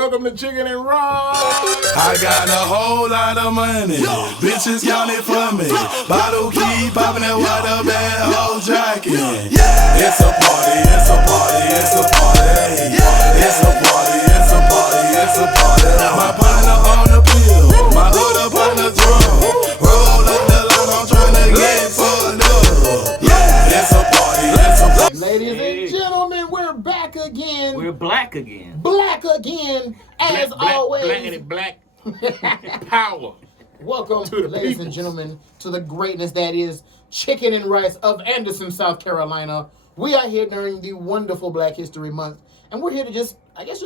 Welcome to Chicken and Rice. I got a whole lot of money. Bitches count it for me. Bottle keep popping that water bag, whole jacket. It's a party, it's a party, it's a party. It's a party, it's a party, it's a party. My partner on the pill, my hood up on the drum. Roll up the line, I'm trying to get fucked up. It's a party, it's a party. Ladies and gentlemen, we're back again. We're black again. Black again, as always. Black power. Welcome, to the ladies peoples. and gentlemen, to the greatness that is Chicken and Rice of Anderson, South Carolina. We are here during the wonderful Black History Month, and we're here to just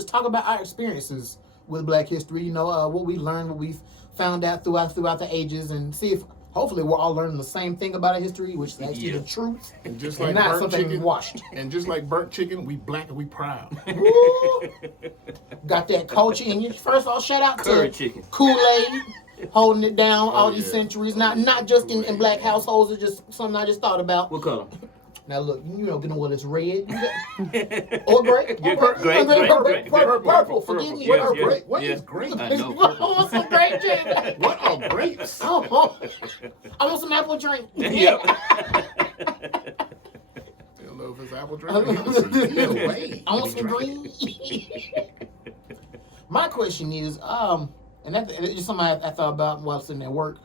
talk about our experiences with Black history. You know, what we learned, what we've found out throughout the ages, and see if hopefully we're all learning the same thing about our history, which is actually the truth, And just and like not burnt something chicken, washed. and just like burnt chicken, we black and we proud. Woo! Got that culture in you. First of all, shout out Curry to chicken. Kool-Aid holding it down all these yeah. centuries. Not just in black households. It's just something I just thought about. What color? Now look, you know, getting what it's red. You got, or gray. Yeah, Or great. Purple. Forgive me. Yes, Purple. yes. What is grape? I know. I want some grape drink. What are grapes? Oh, I want some apple drink. Yep. I don't know if it's apple drink. Either way, I want we some drink green. My question is, and that's just something I thought about while sitting at work.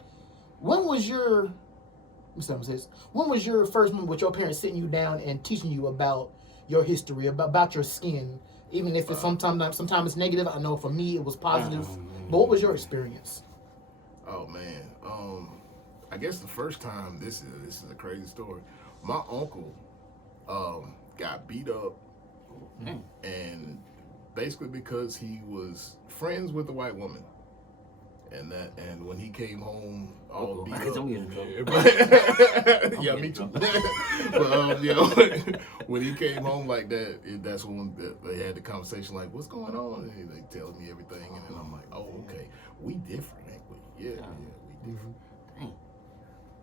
When was your first moment with your parents sitting you down and teaching you about your history, about your skin, even if it's sometimes it's negative? I know for me it was positive. But what was your experience? Oh man, I guess the first time, this is a crazy story. My uncle got beat up, and basically because he was friends with a white woman, and when he came home all beat I guess up. I'm getting in trouble. Yeah, me too. But when he came home like that, that's when they had the conversation like, "What's going on?" And they tell me everything, and then I'm like, "Oh, okay, we different, ain't we? Yeah, we different." Dang.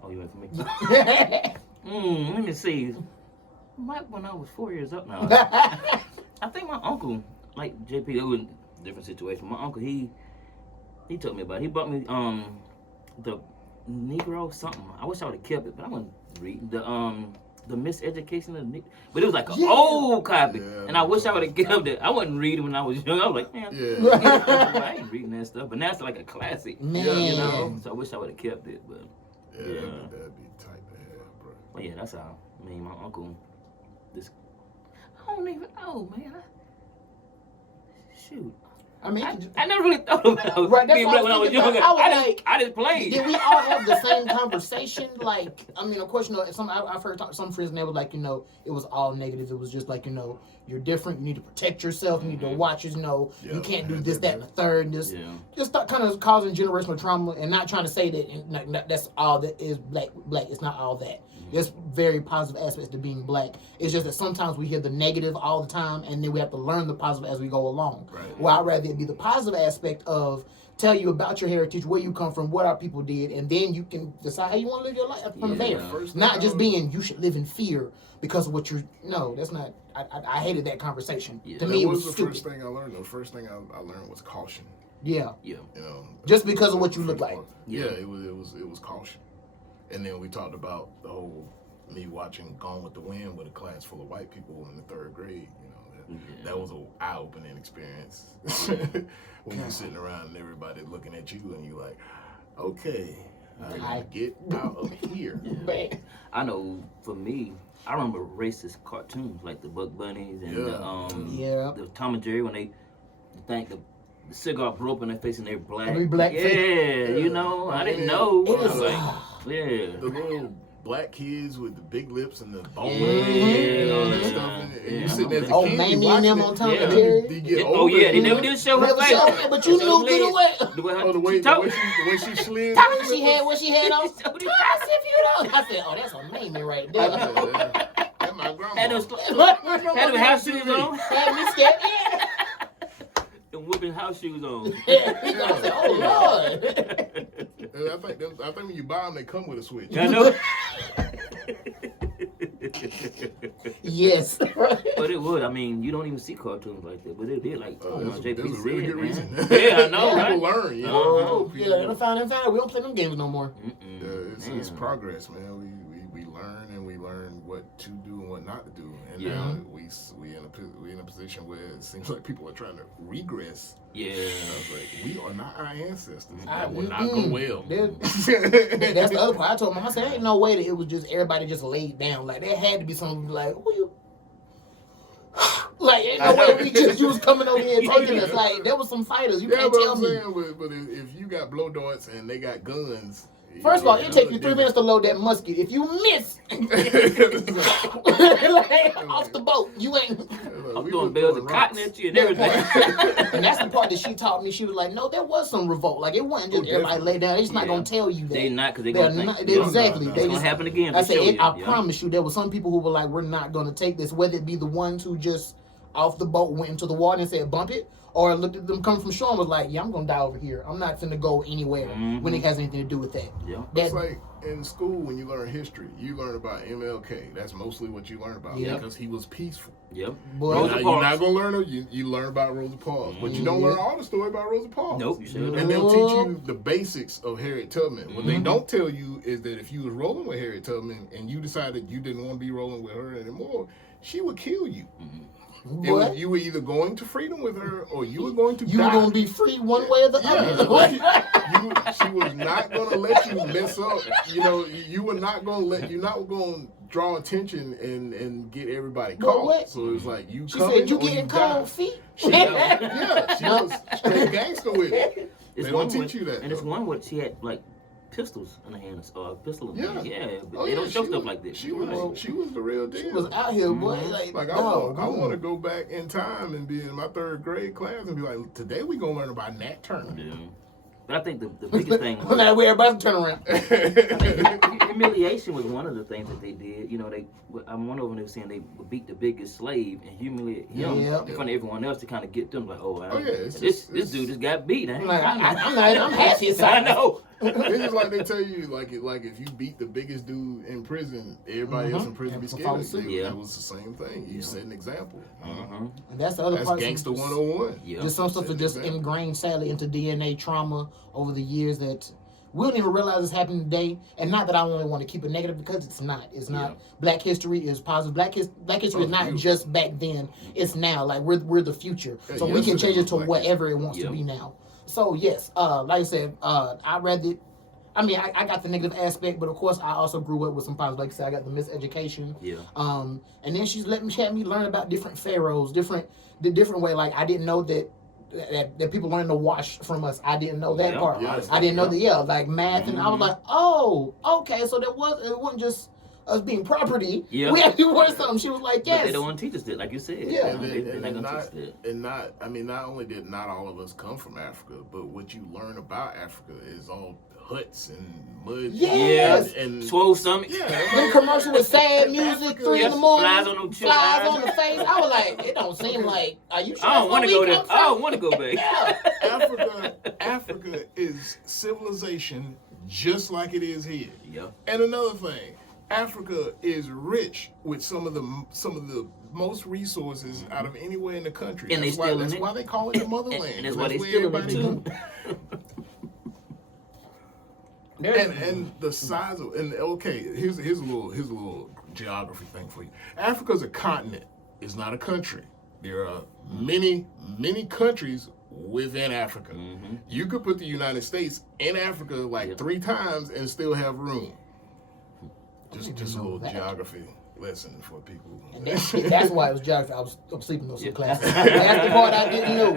Oh, you went for me? Let me see. When I was 4 years old now, I think my uncle, like JP, it was a different situation. My uncle, he told me about it. He bought me the Negro something. I wish I would have kept it, but I wasn't reading the Miseducation of the Negro. But it was like an old copy, and I wish I would have kept it. I wasn't reading when I was young. I was like, man, I ain't reading that stuff. But now it's like a classic, you know. So I wish I would have kept it, but That'd be tight to have, bro. well, yeah, that's how. I mean, my uncle. I don't even know, man. Shoot. I mean, I never really thought about Right, that's being what black when I I was was younger. thinking about. I just played. did we all have the same conversation? Like, I mean, of course, you know, I've heard some friends and they were like, you know, it was all negative. It was just like, you know, you're different. You need to protect yourself. You need to watch you know, you can't do this, that, and the third. Just start kind of causing generational trauma and not trying to say that that's all that is black. It's not all that. There's very positive aspects to being black. It's just that sometimes we hear the negative all the time, and then we have to learn the positive as we go along. Right. Well, I'd rather it be the positive aspect of tell you about your heritage, where you come from, what our people did, and then you can decide how you want to live your life from there. Not just being you should live in fear because of what you're. No, that's not. I hated that conversation. Yeah. To me, it was the stupid. first thing I learned. The first thing I learned was caution. Yeah. Yeah. You know, Just because of what you look like. Yeah, it was caution. And then we talked about the whole me watching Gone with the Wind with a class full of white people in the third grade. You know, that was an eye-opening experience. When you're sitting around and everybody looking at you and you're like, okay, I gotta get out of here. I know for me, I remember racist cartoons like the Buck Bunnies and the Tom and Jerry when they think the cigar blew up in their face and they're black. Every black face. You know, I didn't know. It was The little black kids with the big lips and the bone and all that stuff. And you sitting there as a kid, Mamie you and them watching on it. Tom and Jerry. You get Oh older, yeah, they never did show her Never face. showed it, but you knew good away. The way Oh, the way she slid. What she had on. Toss if you don't. I said, oh, that's a Mamie right there. That's my grandma. Had them house shoes on. Had me scared. Them whipping house shoes on. I said, oh, Lord. I think when you buy them, they come with a switch. I know. Yes. But would. It would. I mean, you don't even see cartoons like that, but it did. Like, There's JP a really said, good man. reason. Yeah, I know, right? People learn, you know. Yeah, they found out. We don't play them games no more. It's progress, man. We learn and we learn what to do and what not to do, and Yeah. now we in a position where it seems like people are trying to regress. Yeah. I was like, we are not our ancestors. I- That would not go well. That's the other part. I told him, I said, ain't no way that it was just everybody just laid down. Like, there had to be someone like, who you? Like, ain't no way you was coming over here and taking us. Like, there was some fighters. You can't but tell I'm me. saying, but if you got blow darts and they got guns. First of all, it takes you 3 minutes to load that musket. If you miss, like, off the boat, you ain't. I'm throwing bales of cotton at you and everything. And that's the part that she taught me. She was like, no, there was some revolt. Like, it wasn't just everybody lay down. They're just not going to tell you that. They not, because they're They're going to not, think. exactly. no. They It's going just, to happen again. I to show said, you. I promise you, there were some people who were like, we're not going to take this, whether it be the ones who just off the boat went into the water and said, bump it, or looked at them coming from shore and was like, yeah, I'm going to die over here. I'm not finna go anywhere when it has anything to do with that. Yeah. It's like in school when you learn history, you learn about MLK. That's mostly what you learn about because he was peaceful. Yep. Boy, You're not gonna learn you learn about Rosa Parks, but you don't learn all the story about Rosa Parks. Nope, you should. And they'll teach you the basics of Harriet Tubman. What they don't tell you is that if you was rolling with Harriet Tubman and you decided you didn't want to be rolling with her anymore, she would kill you. You were either going to freedom with her or you were going to die. You were going to be free one way or the other. She was not going to let you mess up. You know, you were not going to you're not going to draw attention and get everybody caught. What? So it's like you She coming said, you or getting die. cold feet? She was straight gangster with it. It's They don't one teach you that. And it's one where she had, like, pistols in her hands, or a pistol in her hand. Yeah. Yeah, but they don't show stuff like that. She was the real deal. She was out here, boy. Like I want to go back in time and be in my third grade class and be like, today we gonna learn about Nat Turner. Yeah. But I think the biggest thing was, Now where everybody's turn around. humiliation was one of the things that they did. You know, one of them they were saying they would beat the biggest slave and humiliate him in front of everyone else to kind of get them like, this dude just got beat. I'm happy. I know. It's just like they tell you, like if you beat the biggest dude in prison, everybody else in prison be scared of you. That was the same thing. You set an example. And that's the other part. That's gangster 101. Just some stuff that just ingrained sadly into DNA trauma over the years that we don't even realize it's happening today. And not that I only want to keep it negative, because it's not. It's not. Black history is positive. Black history is not just back then. It's now. Like we're the future. So we can change it to whatever it wants to be now. So yes, like I said, I read it. I mean, I got the negative aspect, but of course, I also grew up with some positive. Like I said, I got the miseducation. Yeah. And then she had me learn about different pharaohs, the different way. Like I didn't know that people learn to wash from us. I didn't know that part. I didn't know that. Like math, and I was like, oh, okay. So it wasn't just us being property. Yeah. We had to learn something. She was like, yes. But they don't want to teach us that, like you said. Yeah. Not only did not all of us come from Africa, but what you learn about Africa is all huts and mud. Yes. And Swole stomach. The commercial with sad music, 3 in the morning, flies on the face. I was like, it don't seem like. Are you sure? I don't want to go there. I don't want to go back. Africa is civilization just like it is here. Yeah. And another thing, Africa is rich with some of the most resources out of anywhere in the country. And that's why they call it the motherland. And that's why they stealing it too. And the size of here's a little geography thing for you. Africa's a continent. It's not a country. There are many countries within Africa. You could put the United States in Africa 3 times and still have room. Just a little geography lesson for people. That's why it was geography. I'm sleeping on some classes. That's the part I didn't know.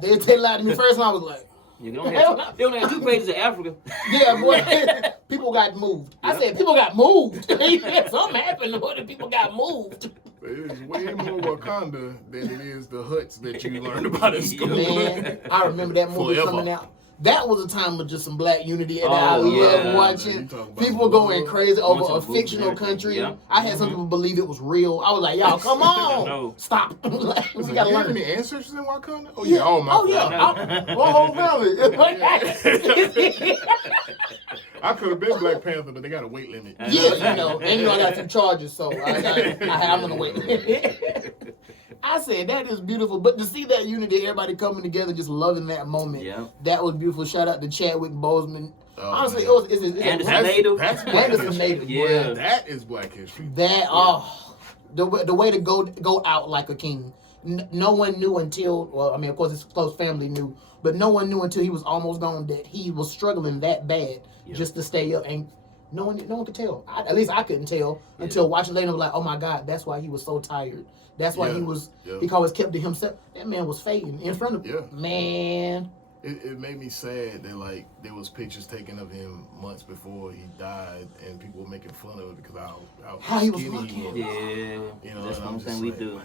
They lied to me first, and I was like, they only have 2 pages of Africa. Yeah, boy. People got moved. I said, people got moved. Something happened when the people got moved. It is way more Wakanda than it is the huts that you learned about in school. Man, I remember that movie coming out. That was a time of just some black unity, and I love watching. People were going crazy over a fictional country. Yeah. I had some people believe it was real. I was like, y'all, come on, stop. We gotta learn. Any ancestors in Wakanda? Oh yeah, all my. Oh yeah, my whole family. I could have been Black Panther, but they got a weight limit. Yeah, and I got some charges, so I'm on the weight limit. I said that is beautiful, but to see that unity, everybody coming together, just loving that moment, that was beautiful. Shout out to Chadwick Boseman. Honestly, it's Anderson Native. That's Black Anderson Native. Yeah, that is Black history. That the way to go out like a king. No one knew until, well, I mean, of course, his close family knew, but no one knew until he was almost gone that he was struggling that bad just to stay up, and no one could tell. At least I couldn't tell until watching later. I was like, oh my God, that's why he was so tired. That's why he always kept to himself. That man was fading in front of him. Man. It made me sad that like there was pictures taken of him months before he died, and people were making fun of it because how he was skinny looking. he was. Yeah, that's one thing we do.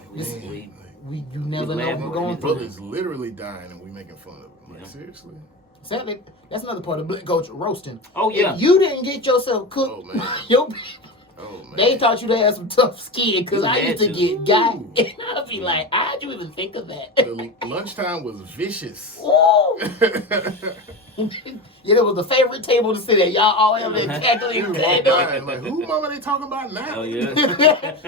You never know what we're going through. Brother's literally dying, and we making fun of him. Like seriously. Sadly, that's another part of Black culture, roasting. Oh yeah. If you didn't get yourself cooked, they taught you to have some tough skin, because I used to get got, and I'd be like, how'd you even think of that? The lunchtime was vicious. Ooh. Yeah, it was the favorite table to sit at. Y'all all have been cackling. Like, who mama they talking about now? Oh yeah.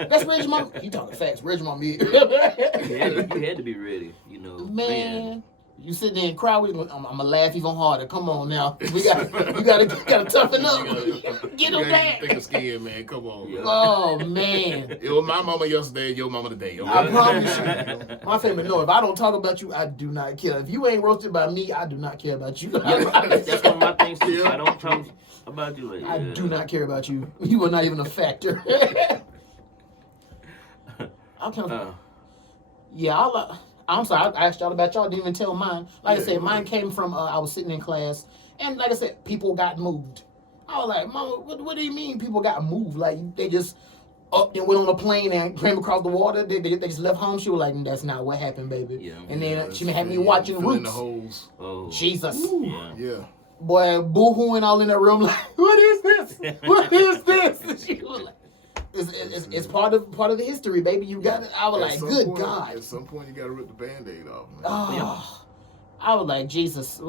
That's Reggie Mama. You talking facts, Reggie Mama. You had to be ready, you know. Man. You sit there and cry. I'm gonna laugh even harder. Come on now, you gotta toughen up. Get them back. Thick of skin, man. Come on. Yeah. Oh man. It was my mama yesterday, your mama today. Okay? I promise you, my family know if I don't talk about you, I do not care. If you ain't roasted by me, I do not care about you. That's one of my things too. I don't talk about you. Like, I do not care about you. You are not even a factor. I'm sorry, I asked y'all about y'all, didn't even tell mine. Like I said, mine came from, I was sitting in class, and like I said, people got moved. I was like, Mama, what do you mean people got moved? Like, they just up and went on a plane and came across the water? They just left home? She was like, that's not what happened, baby. Yeah. And then she had me watching Roots. The holes. Oh. Jesus. Yeah. Boy, boo-hooing all in that room like, what is this? What is this? And she was like, it's part of the history, baby. You got it. I was like, good God. At some point, you got to rip the Band-Aid off, man. Oh, I was like, Jesus.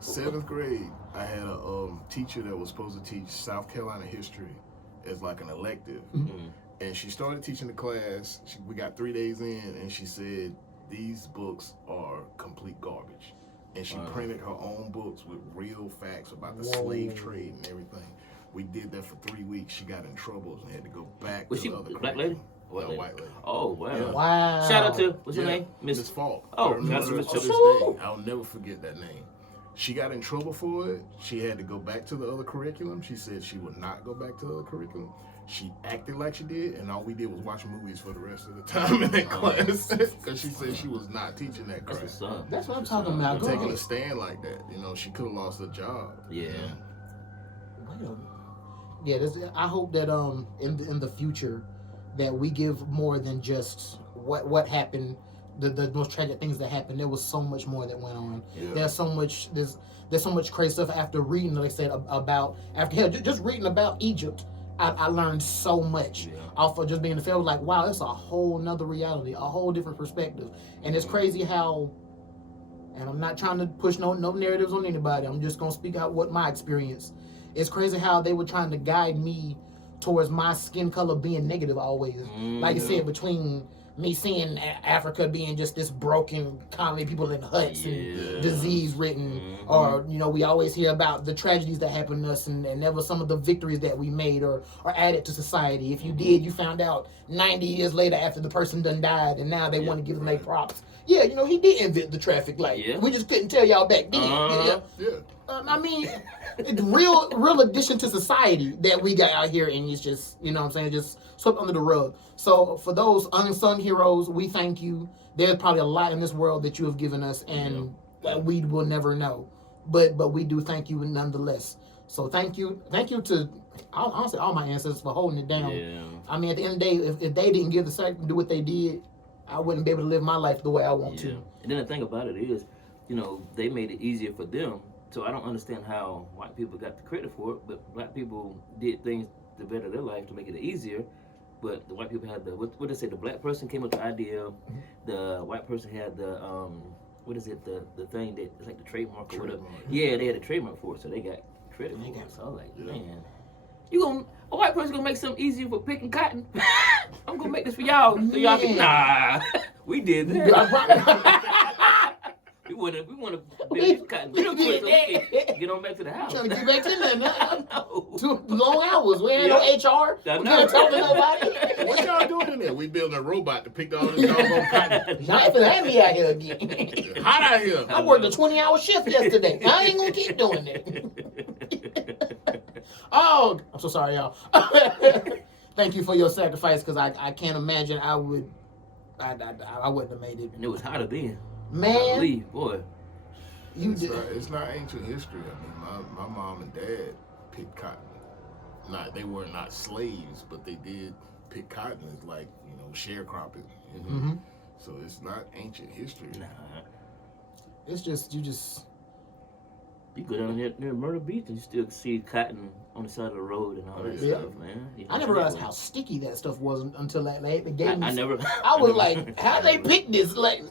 7th grade, I had a teacher that was supposed to teach South Carolina history as like an elective. Mm-hmm. And she started teaching the class. We got 3 days in, and she said, these books are complete garbage. And she printed her own books with real facts about the slave trade and everything. We did that for 3 weeks. She got in trouble and had to go back to the other black lady? White lady. Oh, wow. Yeah. Wow. Shout out to, what's your name? Miss Falk. Oh, I remember Miss to this Falk. day. I'll never forget that name. She got in trouble for it. She had to go back to the other curriculum. She said she would not go back to the other curriculum. She acted like she did, and all we did was watch movies for the rest of the time in that class, because she said she was not teaching that class. That's what I'm talking about. Taking a stand like that, you know, she could have lost her job. Yeah. Yeah, I hope that in the future that we give more than just what happened, the most tragic things that happened. There was so much more that went on. Yeah. There's so much crazy stuff after reading, like I said, just reading about Egypt. I learned so much off of just being in the field. Like, wow, it's a whole nother reality, a whole different perspective. And it's crazy how, and I'm not trying to push no narratives on anybody. I'm just going to speak out what my experience. It's crazy how they were trying to guide me towards my skin color being negative always. Like you said, between me seeing Africa being just this broken colony, people in huts and disease ridden, or we always hear about the tragedies that happened to us and never some of the victories that we made or added to society. If you did, you found out 90 years later after the person done died, and now they want to give them their props. Yeah, he did invent the traffic light. Yeah. We just couldn't tell y'all back then. I mean, it's real addition to society that we got out here, and it's just, just swept under the rug. So for those unsung heroes, we thank you. There's probably a lot in this world that you have given us, and we will never know. But we do thank you nonetheless. So thank you to honestly all my ancestors for holding it down. Yeah. I mean, at the end of the day, if they didn't give the sacrifice to do what they did, I wouldn't be able to live my life the way I want to. And then the thing about it is, they made it easier for them. So I don't understand how white people got the credit for it, but black people did things to better their life to make it easier. But the white people had what they say, the black person came up with the idea, the white person had the the thing that it's like the trademark or whatever. Yeah, they had a trademark for it, so they got credit for it. So I was like, man, a white person gonna make something easier for picking cotton? I'm gonna make this for y'all. So y'all can, nah, we did that. we want to build cotton real quick so we can get on back to the house. Trying to get back to there now. No. 2 long hours. We ain't no HR. We can't talk to nobody. What y'all doing in there? We building a robot to pick all this doggone cotton. Not for have me out here again. Hot out here. I worked a 20-hour shift yesterday. I ain't gonna keep doing it. Oh, I'm so sorry, y'all. Thank you for your sacrifice, because I can't imagine I wouldn't have made it. And it was hotter then. Man, Leave, boy. It's not ancient history. I mean, my mom and dad picked cotton. They were not slaves, but they did pick cotton as like, sharecropping. Mm-hmm. So it's not ancient history. Nah. It's just You go down here near Myrtle Beach and you still see cotton on the side of the road and all that stuff, man. I never realized how sticky that stuff was until they gave me. I never. I was like, how they pick this? Like,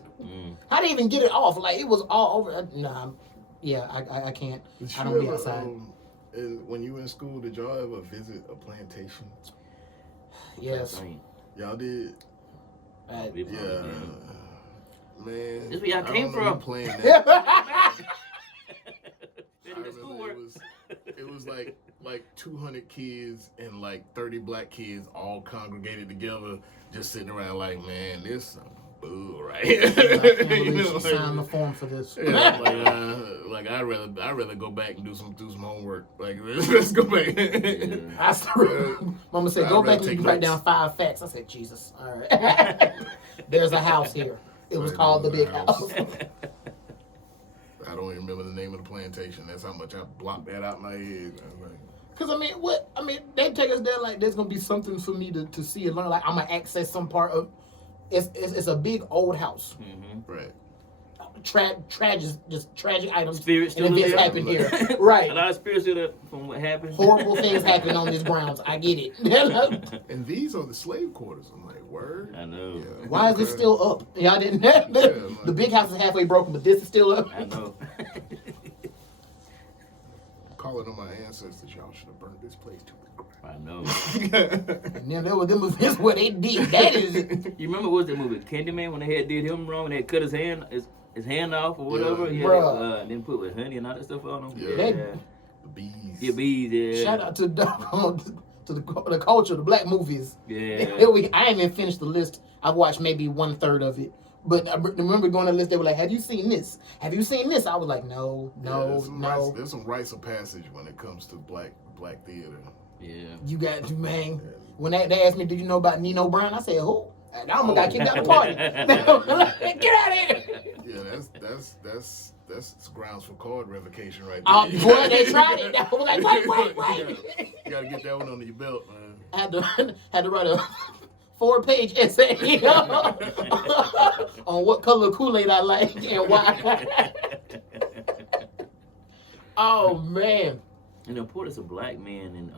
how they even get it off? Like, it was all over. Nah, yeah, I can't. I don't be outside. And when you were in school, did y'all ever visit a plantation? Yes. Y'all did? Yeah. Man. This where y'all came from. Playing that. It was like 200 kids and like 30 black kids all congregated together, just sitting around like, man, this some bull right here. I can't believe she signed the form for this. Yeah, like I'd rather go back and do some homework. Like let's go back. I started, Mama said, go back and write down 5 facts. I said, Jesus, all right. There's a house here. It was called the Big House. I don't even remember the name of the plantation. That's how much I blocked that out in my head. Because, they take us there like there's going to be something for me to see and learn. Like, I'm going to access some part of, it's a big old house. Mm-hmm. Right. Tragic items Spirits and events happen here. Right. A lot of spirits still from what happened. Horrible things happen on these grounds. I get it. And these are the slave quarters. I'm like, word? I know. Yeah. Why is this still up? Y'all didn't. The big house is halfway broken, but this is still up. I know. Calling on my ancestors, y'all should have burned this place to the ground. I know. And then there were them events where they did that. You remember what was that movie, Candyman, when they had did him wrong and they had cut his hand off or whatever? Yeah. Bruh. And then put with honey and all that stuff on him. Yeah. That- The bees. Yeah, bees, yeah. Shout out to the culture, the black movies. Yeah. I ain't even finished the list. I've watched maybe 1/3 of it. But I remember going to the list, they were like, have you seen this? Have you seen this? I was like, no. There's some rites of passage when it comes to black theater. Yeah. You got, man. When they asked me, did you know about Nino Brown? I said, who? I almost got kicked out of the party. Get out of here. Yeah, that's grounds for card revocation right there. Boy, they tried it. I was like, wait. You gotta get that one under your belt, man. I had to write a 4-page essay on what color Kool-Aid I like and why. Oh man. And the importance of black men in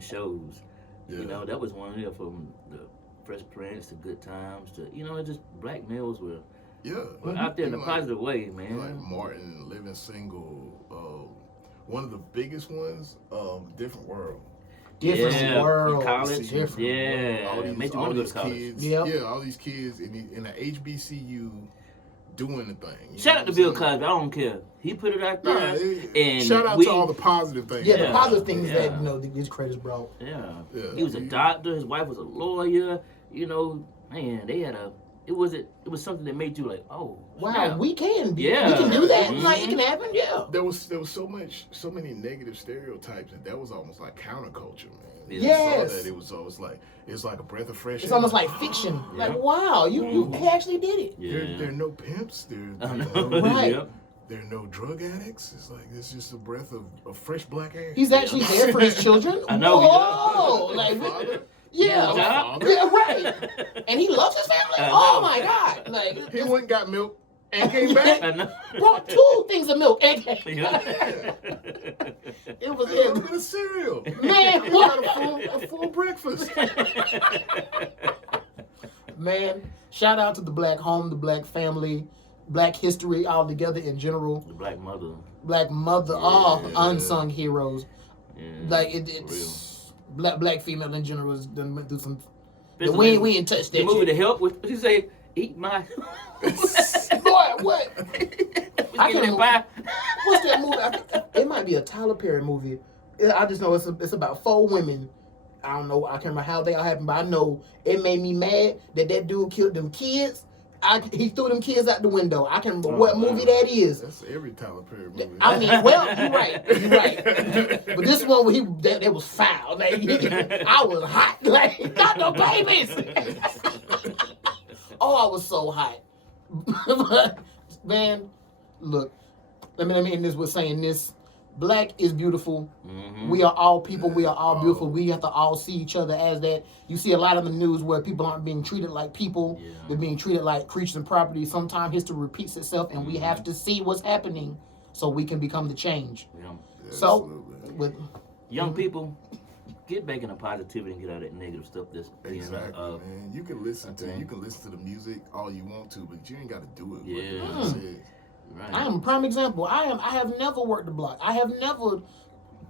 shows. Yeah. That was one of them, from the Fresh Prince to Good Times to just black males were out there in a positive way, man. Like Martin, Living Single, one of the biggest ones, Different World. Different world. College. Different. Yeah. Made you want to go to college. Kids, Yep. Yeah, all these kids in the HBCU doing the thing. Shout out to Bill Cosby. I don't care. He put it out there. And shout out to all the positive things. Yeah, the positive things that these credits brought. Yeah. Yeah. He was a doctor. His wife was a lawyer. Man, they had it was something that made you like, oh, Wow, snap. we can do that. Mhm. Like, it can happen. Yeah. There was so many negative stereotypes that was almost like counterculture, man. Yes. You saw that it was almost like it's like a breath of fresh air. It's almost like fiction. Yeah. Like, wow, you actually did it. Yeah. There are no pimps. There Right. Yep. are no drug addicts. It's like it's just a breath of fresh black air. He's actually there for his children. I know, Whoa, he like, Father. yeah, Yeah. yeah, right. And he loves his family. I Oh know. my God! Like, He went and got milk and came back. I know. brought 2 things of milk. And Yeah. it was A little him. bit of cereal. Man, He what? got a full breakfast. Man, shout out to the black home, the black family, black history all together in general. The black mother. Black mother, all unsung heroes. Yeah. Like For real. it's black female in general has done went through some We ain't touched that The movie shit. The Help, what you say? Eat my... Boy, what? I can't remember. Pie. What's that movie? It might be a Tyler Perry movie. I just know it's about 4 women. I don't know. I can't remember how they all happened, but I know it made me mad that dude killed them kids. He threw them kids out the window. I can't remember what movie that is. That's every Tyler Perry movie. I mean, well, you're right. But this one where that was foul. Like, I was hot. Like, not the babies. Oh, I was so hot. Man, look. Let me end this with saying this. Black is beautiful. Mm-hmm. We are all people. We are all beautiful. We have to all see each other as that. You see a lot of the news where people aren't being treated like people. Yeah. They're being treated like creatures and property. Sometimes history repeats itself, and we have to see what's happening so we can become the change. Yeah. So, with young people, get back into positivity and get out of that negative stuff. That's exactly, man. You can listen to the music all you want to, but you ain't got to do it. Yeah. Right. I am a prime example. I have never worked the block. I have never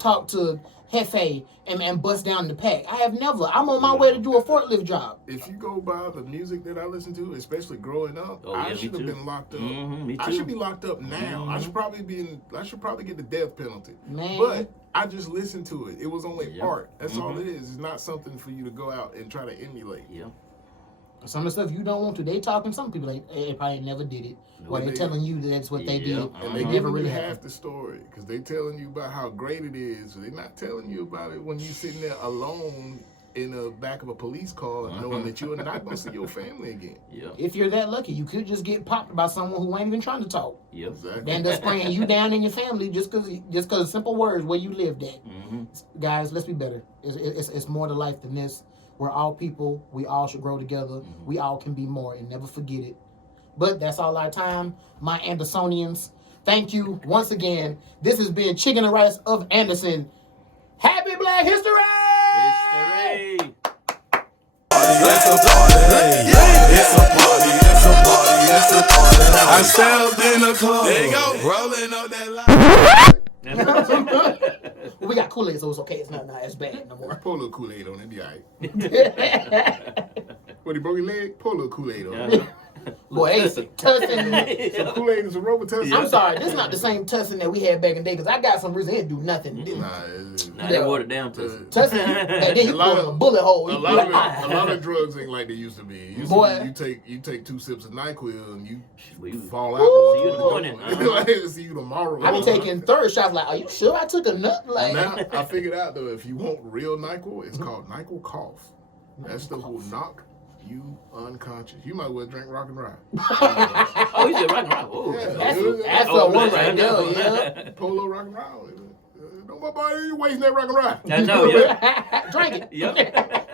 talked to Hefe and bust down the pack. I have never. I'm on my way to do a forklift job. If you go by the music that I listen to, especially growing up, I should have been locked up. Me too. I should be locked up now. I should probably get the death penalty. Man. But I just listened to it. It was only art. That's all it is. It's not something for you to go out and try to emulate. Yeah. Some of the stuff you don't want to. They talking. Some people they probably never did it. Or they telling you that's what they did. And they never really half the story because they telling you about how great it is. They're not telling you about it when you're sitting there alone in the back of a police car, knowing that you're not gonna see your family again. Yeah. If you're that lucky, you could just get popped by someone who ain't even trying to talk. Yep. Exactly. And they're spraying you down in your family just because of simple words where you lived at. Guys, let's be better. It's more to life than this. We're all people. We all should grow together. We all can be more, and never forget it. But that's all our time. My Andersonians, thank you once again. This has been Chicken and Rice of Anderson. Happy Black History! History! It's a party, it's a party, it's a party, it's a party. I stepped in the club, there you go, rolling up that line. We got Kool-Aid, so it's okay. It's not as bad no more. Pour a little Kool-Aid on it, be all right. When he broke your leg, pour a little Kool-Aid on it. Boy, Ace, Tussin. Some Kool-Aid and some Robitussin. I'm sorry, this is not the same Tussin that we had back in the day, because I got some reason it didn't do nothing. Nah, they watered down Tussin. Tussin, and then you put in a bullet hole. A lot of drugs ain't like they used to be. Boy. You take 2 sips of NyQuil and you fall out. See you in the morning. See you tomorrow. I be taking third shots like, are you sure I took a nut? Like, now, I figured out, though, if you want real NyQuil, it's called NyQuil Cough. That stuff will knock you unconscious. You might well drink Rock and Rye. Oh, you said Rock and Rye. Oh, that's the one right there, yeah. Polo Rock and Rye. Don't worry about it. You wasting that Rock and Rye. I know, yeah. Drink it. Yep.